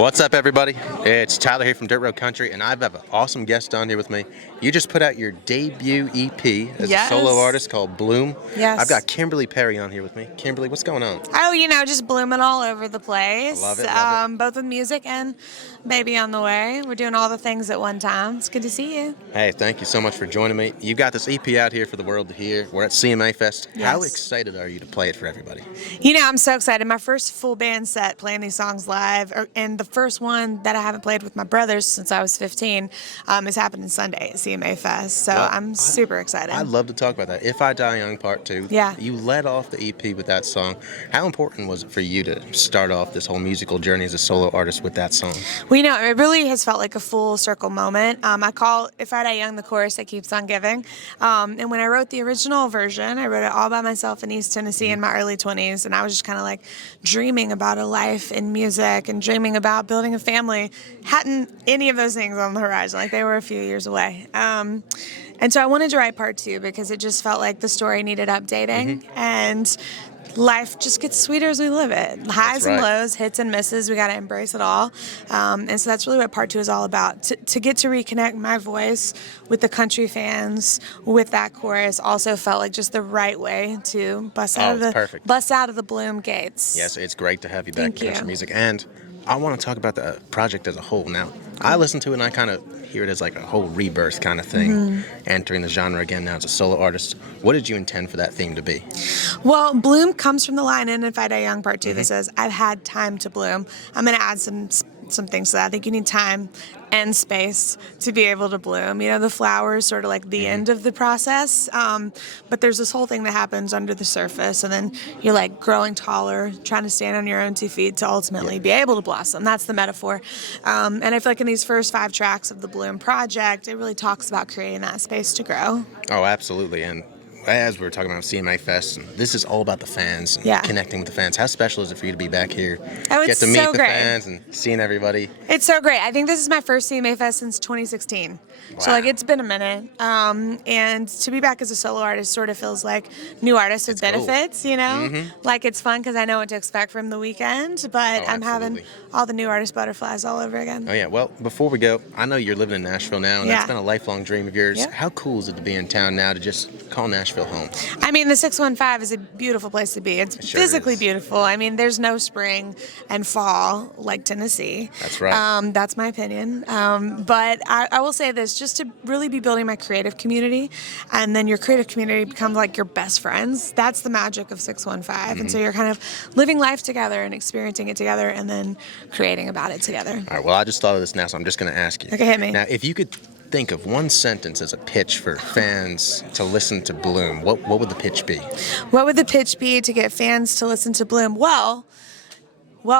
What's up, everybody? It's Tyler here from Dirt Road Country, and I have an awesome guest on here with me. You just put out your debut EP as a solo artist called Bloom. Yes. I've got Kimberly Perry on here with me. Kimberly, what's going on? Oh, just blooming all over the place. I love it. Both with music and baby on the way. We're doing all the things at one time. It's good to see you. Hey, thank you so much for joining me. You got this EP out here for the world to hear. We're at CMA Fest. Yes. How excited are you to play it for everybody? I'm so excited. My first full band set playing these songs live, and the first one that I haven't played with my brothers since I was 15 is happening Sunday at CMA Fest. So I'm super excited. I'd love to talk about that. If I Die Young Part 2. Yeah. You led off the EP with that song. How important was it for you to start off this whole musical journey as a solo artist with that song? Well, it really has felt like a full circle moment. I call If I Die Young the chorus that keeps on giving. And when I wrote the original version, I wrote it all by myself in East Tennessee in my early 20s. And I was just kind of like dreaming about a life in music and dreaming about building a family. Hadn't any of those things on the horizon. Like they were a few years away. And so I wanted to write part 2 because it just felt like the story needed updating. And life just gets sweeter as we live it. Highs and lows, hits and misses. We got to embrace it all. And so that's really what part 2 is all about. To get to reconnect my voice with the country fans with that chorus also felt like just the right way to bust out of the Bloom gates. Yes, it's great to have you back in country music. And I want to talk about the project as a whole. Now, I listen to it and I kind of hear it as like a whole rebirth kind of thing, entering the genre again now as a solo artist. What did you intend for that theme to be? Well, Bloom comes from the line in If I Die Young Part 2 that says, I've had time to bloom. I'm going to add some things to that. I think you need time and space to be able to bloom. The flower is sort of like the end of the process, but there's this whole thing that happens under the surface, and then you're like growing taller, trying to stand on your own 2 feet to ultimately be able to blossom. That's the metaphor. And I feel like in these first 5 tracks of the Bloom project, it really talks about creating that space to grow. Oh, absolutely. And as we were talking about CMA Fest, this is all about the fans and connecting with the fans. How special is it for you to be back here, get to meet the fans and seeing everybody? It's so great. I think this is my first CMA Fest since 2016. Wow. So it's been a minute. And to be back as a solo artist sort of feels like new artists with benefits, Like it's fun because I know what to expect from the weekend, but I'm having all the new artist butterflies all over again. Oh, yeah. Well, before we go, I know you're living in Nashville now, and that's been a lifelong dream of yours. How cool is it to be in town now to just call Nashville home? I mean, the 615 is a beautiful place to be. It's physically beautiful. I mean, there's no spring and fall like Tennessee. That's right. That's my opinion. But I will say this, just to really be building my creative community, and then your creative community becomes like your best friends. That's the magic of 615. And so you're kind of living life together and experiencing it together and then creating about it together. All right, well, I just thought of this now, so I'm just going to ask you. Okay, hit me. Now, if you could think of one sentence as a pitch for fans to listen to Bloom, what would the pitch be? What would the pitch be to get fans to listen to Bloom? Well,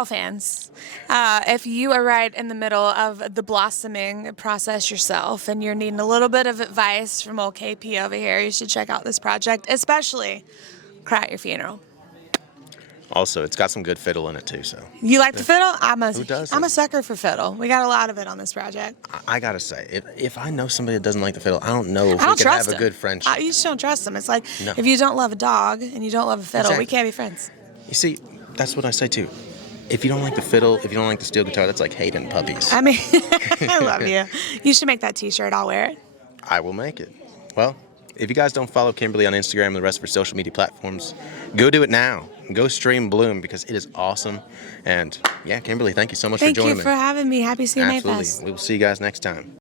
fans, if you are right in the middle of the blossoming process yourself and you're needing a little bit of advice from old KP over here, you should check out this project, especially Cry at Your Funeral. Also, it's got some good fiddle in it too. So you like the fiddle? Who doesn't? I'm a sucker for fiddle. We got a lot of it on this project. I gotta say, if I know somebody that doesn't like the fiddle, I don't know if we could have a good friendship. You just don't trust them. It's like if you don't love a dog and you don't love a fiddle, we can't be friends. You see, that's what I say too. If you don't like the fiddle, if you don't like the steel guitar, that's like hating puppies. I mean, I love you. You should make that T-shirt. I'll wear it. I will make it. Well, if you guys don't follow Kimberly on Instagram and the rest of her social media platforms, go do it now. Go stream Bloom because it is awesome. And yeah, Kimberly, thank you so much for joining me. Thank you for having me. Happy CMA Fest. Absolutely. We will see you guys next time.